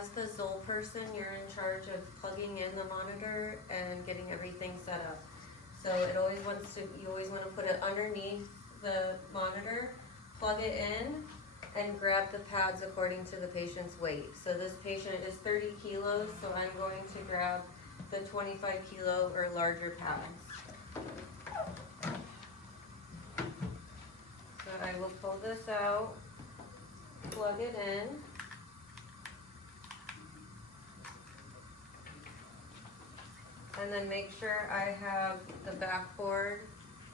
As the Zoll person, you're in charge of plugging in the monitor and getting everything set up. So you always want to put it underneath the monitor, plug it in, and grab the pads according to the patient's weight. So this patient is 30 kilos, so I'm going to grab the 25 kilo or larger pads. So I will pull this out, plug it in. And then make sure I have the backboard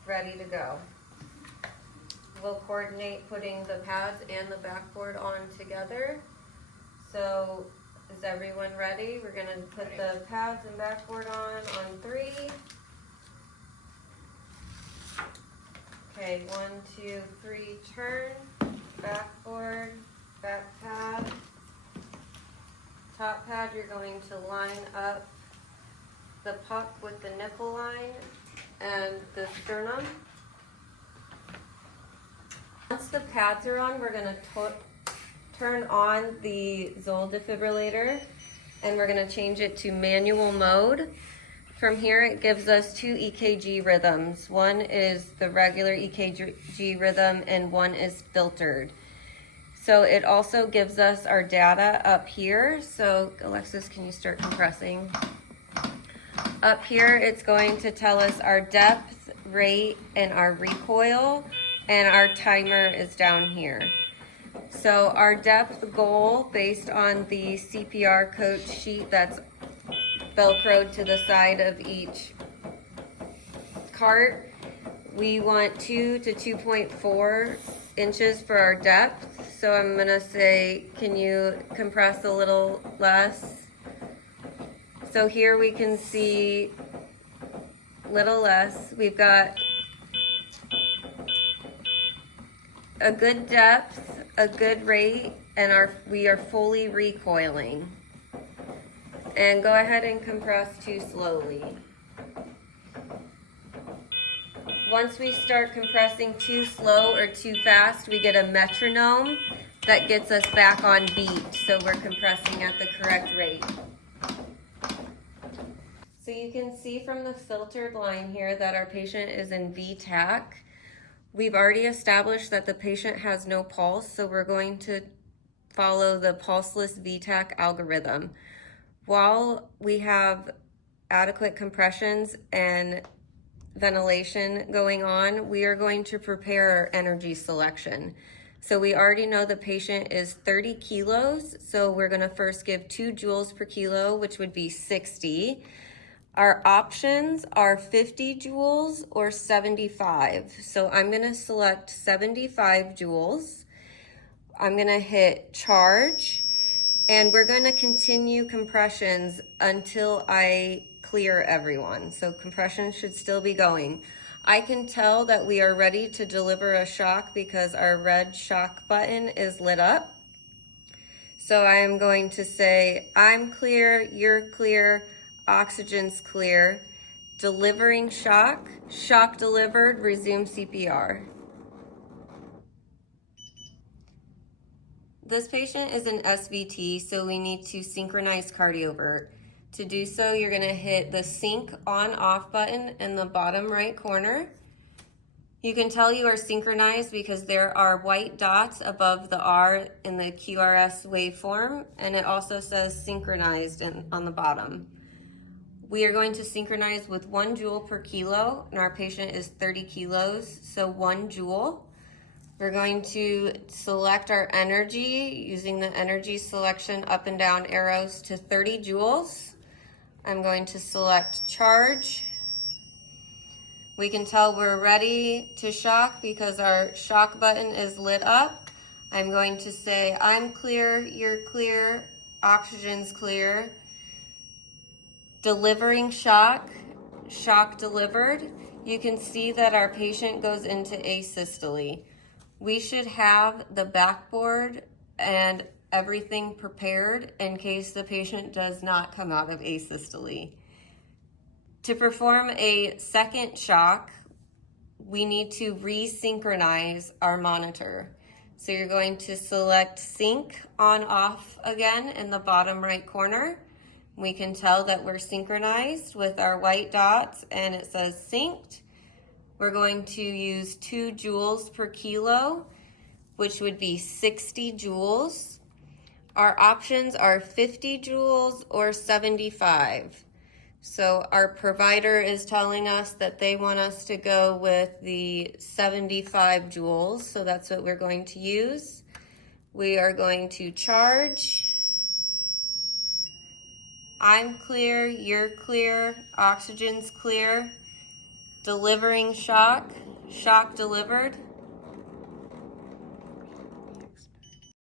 ready to go. We'll coordinate putting the pads and the backboard on together. So is everyone ready? We're gonna put the pads and backboard on 3. Okay, 1, 2, 3, turn, backboard, back pad. Top pad, you're going to line up the puck with the nipple line and the sternum. Once the pads are on, we're going to turn on the Zoll defibrillator and we're going to change it to manual mode. From here it gives us 2 EKG rhythms. One is the regular EKG rhythm and one is filtered. So it also gives us our data up here. So Alexis, can you start compressing? Up here, it's going to tell us our depth, rate, and our recoil, and our timer is down here. So our depth goal, based on the CPR coach sheet that's Velcroed to the side of each cart, we want 2 to 2.4 inches for our depth. So I'm gonna say, can you compress a little less? So here we can see little less. We've got a good depth, a good rate, and we are fully recoiling. And go ahead and compress too slowly. Once we start compressing too slow or too fast, we get a metronome that gets us back on beat, so we're compressing at the correct rate. So you can see from the filtered line here that our patient is in VTAC. We've already established that the patient has no pulse, so we're going to follow the pulseless VTAC algorithm. While we have adequate compressions and ventilation going on, we are going to prepare our energy selection. So we already know the patient is 30 kilos, so we're gonna first give 2 joules per kilo, which would be 60. Our options are 50 joules or 75. So I'm gonna select 75 joules. I'm gonna hit charge, and we're gonna continue compressions until I clear everyone. So compression should still be going. I can tell that we are ready to deliver a shock because our red shock button is lit up. So I am going to say, I'm clear, you're clear, oxygen's clear, delivering shock, shock delivered, resume CPR. This patient is an SVT, so we need to synchronize cardiovert. To do so, you're gonna hit the sync on off button in the bottom right corner. You can tell you are synchronized because there are white dots above the R in the QRS waveform, and it also says synchronized on the bottom. We are going to synchronize with 1 joule per kilo, and our patient is 30 kilos, so 1 joule. We're going to select our energy using the energy selection up and down arrows to 30 joules. I'm going to select charge. We can tell we're ready to shock because our shock button is lit up. I'm going to say, I'm clear, you're clear, oxygen's clear. Delivering shock, shock delivered. You can see that our patient goes into asystole. We should have the backboard and everything prepared in case the patient does not come out of asystole. To perform a second shock, we need to resynchronize our monitor. So you're going to select sync on off again in the bottom right corner. We can tell that we're synchronized with our white dots and it says synced. We're going to use 2 joules per kilo, which would be 60 joules. Our options are 50 joules or 75. So our provider is telling us that they want us to go with the 75 joules, so that's what we're going to use. We are going to charge. I'm clear, you're clear, oxygen's clear. Delivering shock, shock delivered.